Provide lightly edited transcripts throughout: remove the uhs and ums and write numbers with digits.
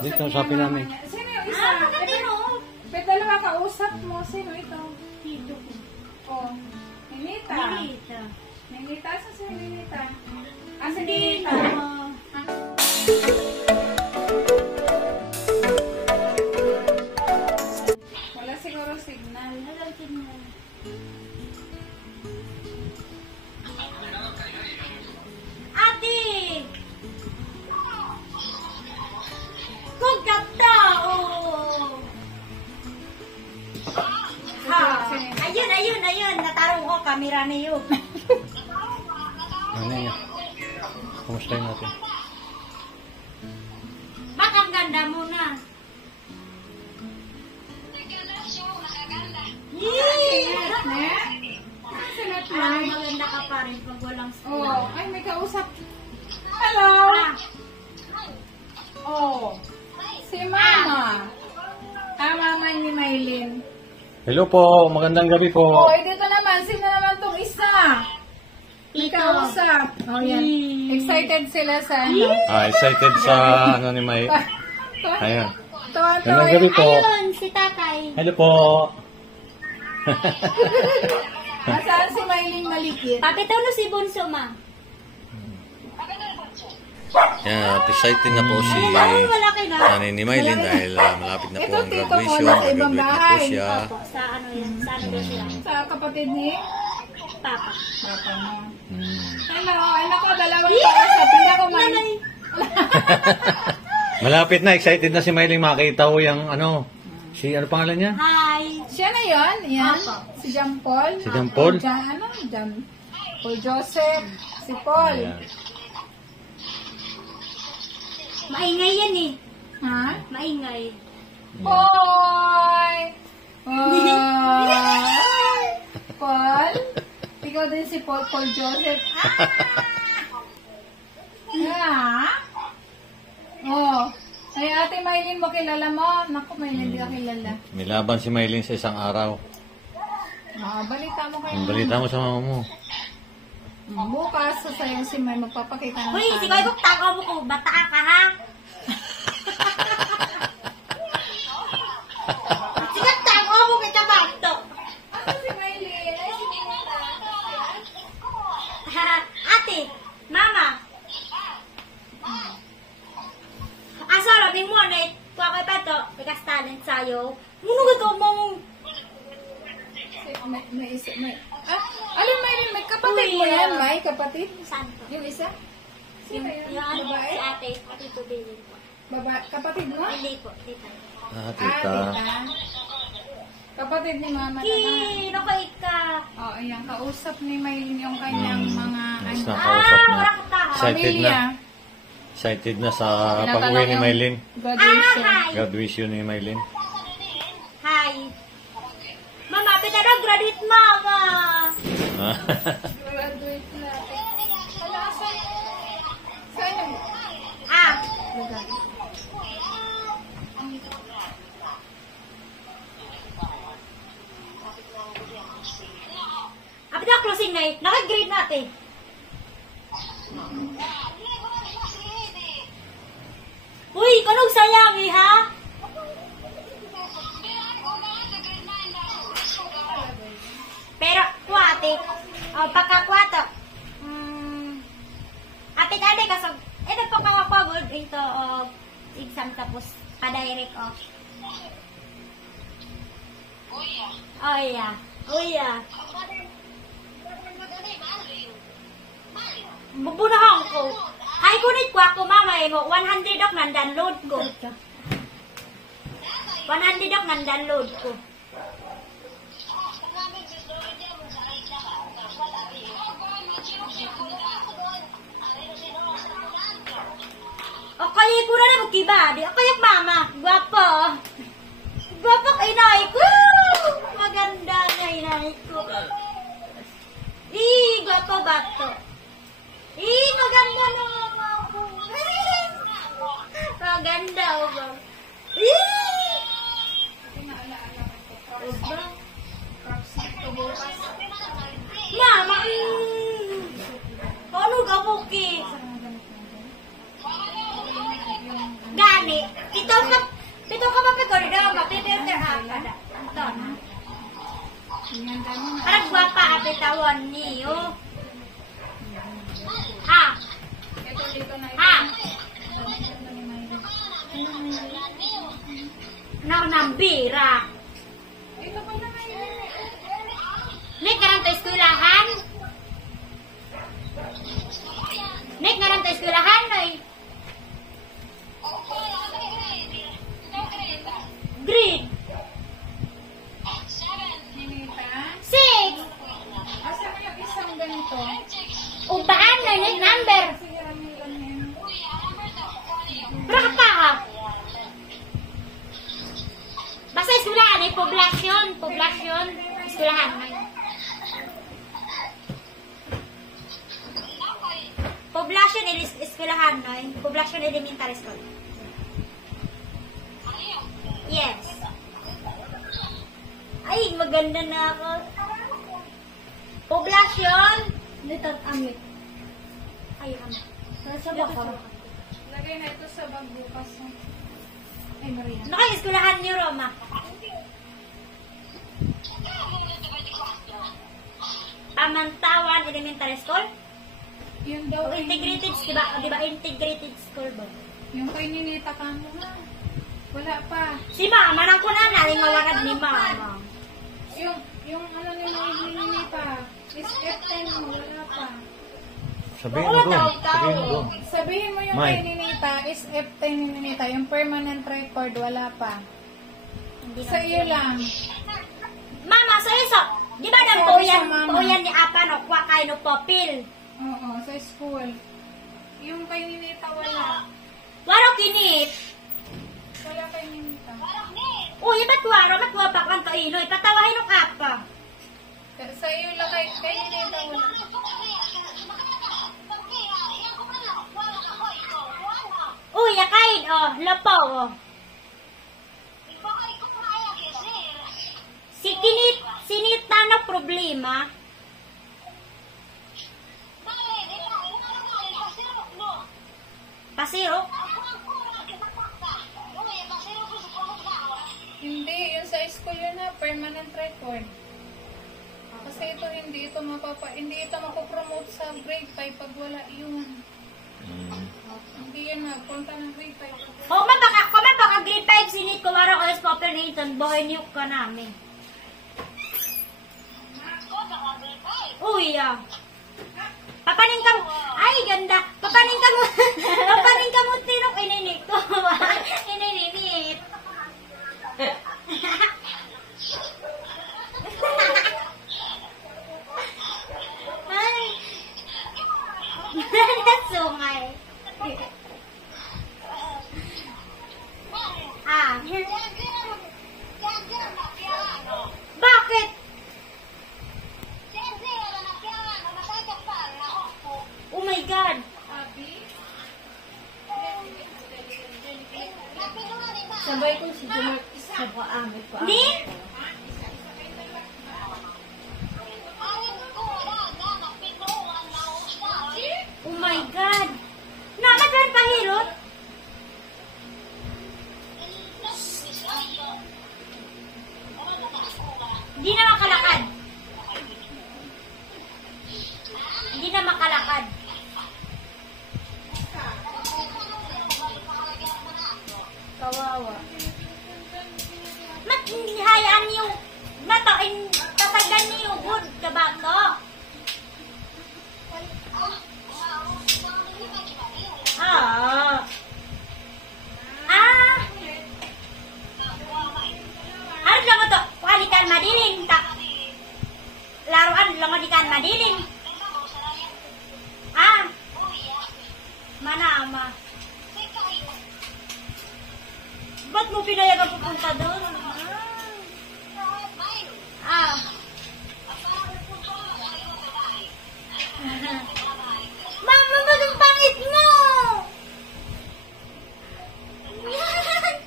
Dito, sabi namin. Sino yung isa? May dalawa kausap mo. Sino ito? Dito. Oh, Ninita. Ninita. Ninita? Saan si Ninita? Ah, si Ninita. Wala siguro signal. Walang signal. Ate! Kung ganda! Oh! Ha! Ayun! Natarong ko, kamera na yun. Ano niya? Kumustahin natin? Bak, ang ganda mo na. Silat na? Silat na? Parang maganda ka pa rin pag walang school. Oh, ay may kausap. Hello? Oh, si Mama. Mama ni Maylin. Hello po, magandang gabi po. Oh, dito naman. Sino naman tong isa? May kausap. Oh, yan. Excited sila sa ano. Excited sa ano ni May. Ayan. Tuwan-tuwa. Magandang gabi po. Ayun, si tatay. Hello po. Nasaan si Maylin Malikit? Papitaw na si Bunso, ma. Yan, excited na po si Parang malaki na. nanay ni Maylin dahil malapit na po Ito, ang tito graduation. mo, nasa ibang Mag-graduate na po bahay. siya. Opo, sa ano yan? Sa ano ba sila? Sa kapatid ni Papa. Papa mo. Hmm. Hello, ay nako, dalawang kausap. Hindi ako Nanay. Malapit na, excited na si Maylin makita ko yung ano, si ano pangalan niya? Hi. Siya na yun, yan. Opo. Si John Paul. Si John Paul? John Paul Joseph. Si Paul. Ayan. Maingay yan eh. Ha? Maingay. Paul! Paul? Ikaw din si Paul Joseph. Ah! Oh. Ay, ate Maylin mo kilala mo? Naku, Maylin, hindi ka kilala. Nilaban si Maylin sa isang araw. Balita mo kayo. Ang balita mo sa mama mo. Bukas, sasayang si May magpapakita ng Uy, si Koy Kuk, takaw mo ko. Bata ka ha? Sige, takaw mo kita bato. Ano si Maylin? Ay, si Ate, mama. Asa, rabing mo na kuha ko'y pato. Pikas talent sa'yo. Munugod ko mo. Alam Maylin, may kapatid mo yan, May? Kapatid? Saan to? Yung isa? Yung, Sino yun? yung Babae? si ate. Ate to baby po. Kapatid mo? Hindi po, tita. Tita. Kapatid ni Mama na. Kino ka ika? Oh, ayan, kausap ni Maylin yung kanyang mga Nice na ano, kausap na. wala ka ta. Excited na. pamilya. Excited na sa pag-uwi ni Maylin. Graduation. Hi. Graduation ni Maylin. Hi. Mama, pita na graduate mama. Graduate natin. Wala, saan? Saan yung Ah, lugar? apit na closing na naka-grade natin. Uy, kanog sayang eh, ha? Pero, kuwate, pagkakwato, apit ade kasog, nagpapakapagod ito, exam tapos, pa-direct, Oh, yeah. Bubunahan ko. Ay, kunit ko ako, mama, 100 ok nang-download ko. 100 ok nang-download ko. O, kaya ko na lang magkibadi. O, kaya mama, gwapo. Gwapo kay inay ko. Maganda na inay ko. Gwapo bato. Maganda na mama ko. Maganda, o ba? Mama, ano ka, Puki? Gani, ito Inganda mo na. Parang guwapa apitawan niyo. Ha? Ito dito na ito. Ha? Ganda ni Maylin. Nambira. Ito pa na Maylin. Nek ngaran ta eskwelahan? Nek ngaran ta eskwelahan, Noy? Grade Ninita. 6. Asa mo yung isang ganito? Ubaan na yung number. Sige, ramil lang yan. Berapa ka? Basta eskwelahan eh, poblasyon. Eskwelahan. Poblasyon eskwelahan, Noy. Poblasyon elementary school. Yes. Ay, maganda na ako. Poblasyon. Little amit. Ay, amit. Sa baka. Lagay na ito sa bag bukas. Ay, Maria. Ano kayo, eskwelahan niyo, Roma? Pamantawan Elementary School? Yun daw. O integrated, di ba integrated school ba? Yung kay Ninita ka mo nga. Wala pa. Si Mama, nang kuna na, lingawarad ni Mama. Yung ano ni Ninita. Is F10 mo. Wala pa. Sabihin mo doon. Sabihin mo doon. Sabihin mo yung May. kay Ninita is F10 ni Ninita. Yung permanent record. Wala pa. Hindi Sa iyo lang. Mama, sa iso, di ba nang Sorry pauyan, sa Mama. pauyan ni Apa, no, kwa kayo no popil? Oo, sa school. Yung kay Ninita wala. Waro kinit. Wala kay Ninita. Uy, ba't waro? Ba't wapa kang taino? Ipatawahin no Apa. Sa iyo lang kay Ninita wala. Uy, akain, oh, lapaw, oh. Sinit na na problema. Pasiro? Hindi, yun sa school yun na, permanent record. Kasi ito hindi ito mapopromote sa grade 5 pag wala yun. Hindi yan punta ng grade 5. O, baka grade 5 sinit ko waro ko is popper Nathan, boy niyo ka namin. Uy, ah. Papaning ka mo. Ay, ganda. Papaning ka mo. Papaning ka mo tinok ininik ko. Inininit. Ay. Nasungay. Ah. Bakit? Oh my God. Sabay ko si Jumar sa paamit ko. Ni? Oh my God. Namagan pahirot? Hindi na makalakad. Hindi na makalakad. Kawawa. Hayaan niyo. Tatagan niyo. Good kabato. Ah. Ah. Ano lang ito? Palikan madiling. Laruan lang madikan madiling. Ah. Mana ama? Ba't mo pinayagan pupunta doon? Ah. Mama, ba't ang pangit mo?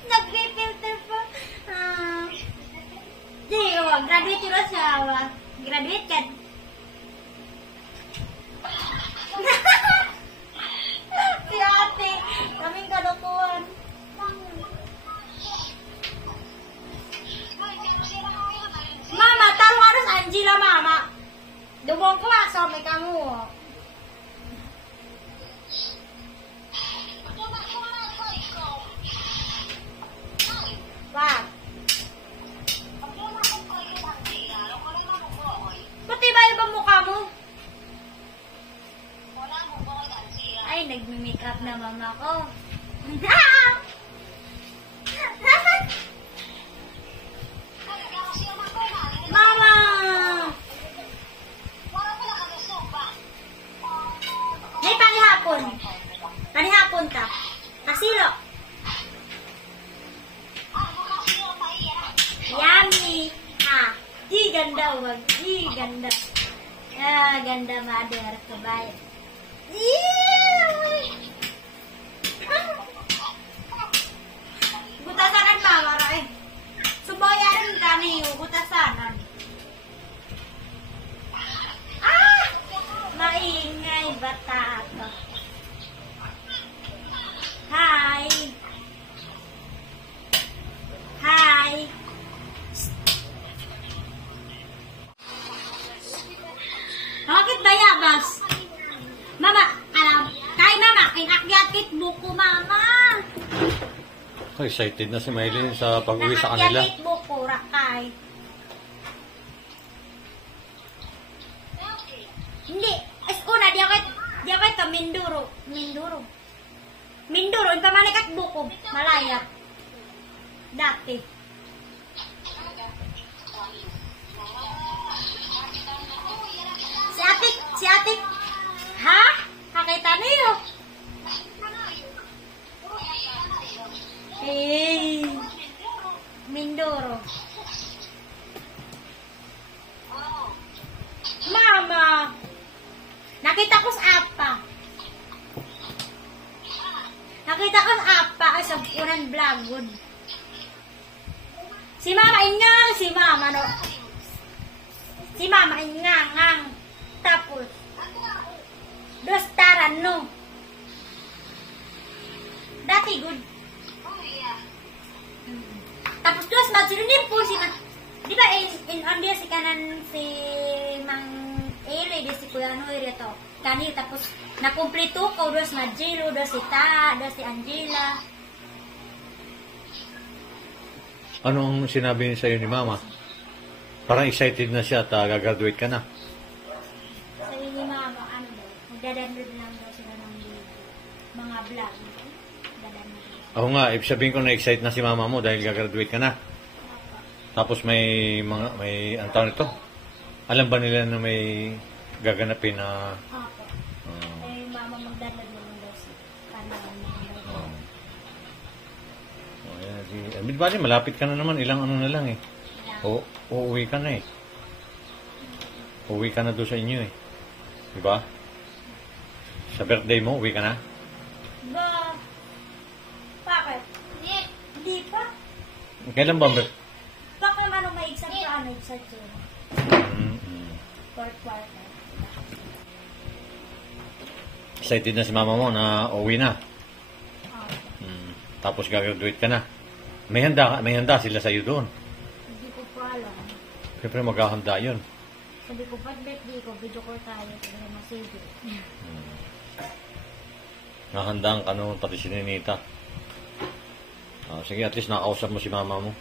Nag-filter pa. Ah. Di, graduate yun siya. Graduate ka. Si ate, kaming kalukuhan. Mama, taro nga sa Angela, mama. Dumong ko aso, may kamu. Wag. Pati ba ibang mukha mo? Ay, nagmi-makeup na mama ko. Mama! May panghapon. Panghapon ka. Kasilo. Yummy. Ah, di ganda wag. Di ganda. Ah, ganda mother. Kabay. Butasanan mama ray. Subayaran kami yung butasanan. Ah! Maingay bata ako. Hi. Hi. Bakit ba yabas? Mama, kay mama, kinakyakit buko mama. Excited na si Maylin sa pag-uwi sa kanila. Nakakyakit buko, rakay. Hindi, as una, di ako ka Minduro. Minduro, yung pamanikat buko, malaya. Dati. Si atik, ha? Kakita niyo? Eh, Mindoro. Mama, nakita ko sa apa. Sa unang vlog. Si mama no. Si mama ingang. Tapos, dos taran no. Dati good. Tapos dos magsinunin po si di ba in on dia si kanan si Mang Ele di si Kuya Noy to. Kani tapos nakumpleto ko dos Majilo, dos si Ta, dos si Angela. Ano ang sinabi niya sa'yo ni Mama? Parang excited na siya at gagraduate ka na. Sabi ni Mama, ano daw, magdadownload lang daw sila ng mga vlog. Dadownload. Ako nga, sabihin ko na-excite na si Mama mo dahil gagraduate ka na. Tapos may ang tawag nito. Alam ba nila na may gaganapin na... Opo. Eh, Mama magdadownload lang daw si Bali, malapit ka na naman. Ilang ano na lang eh. Uuwi ka na eh. Uuwi ka na doon sa inyo eh. Diba? Sa birthday mo, uwi ka na? Ba? Bakit? Hindi pa. Kailan ba? Bakit naman may exam sa ano, exam yun? Fourth quarter. Excited na si Mama mo na uuwi na. Opo. Tapos gagraduate ka na. May handa sila sa iyo doon. Hindi ko pa alam. Siyempre maghahanda yun. Sabi ko, pag birthday ko, video call tayo. Sabi ko, masige. Nahandaan ka noon pati si Ninita. Sige, at least nakausap mo si Mama mo.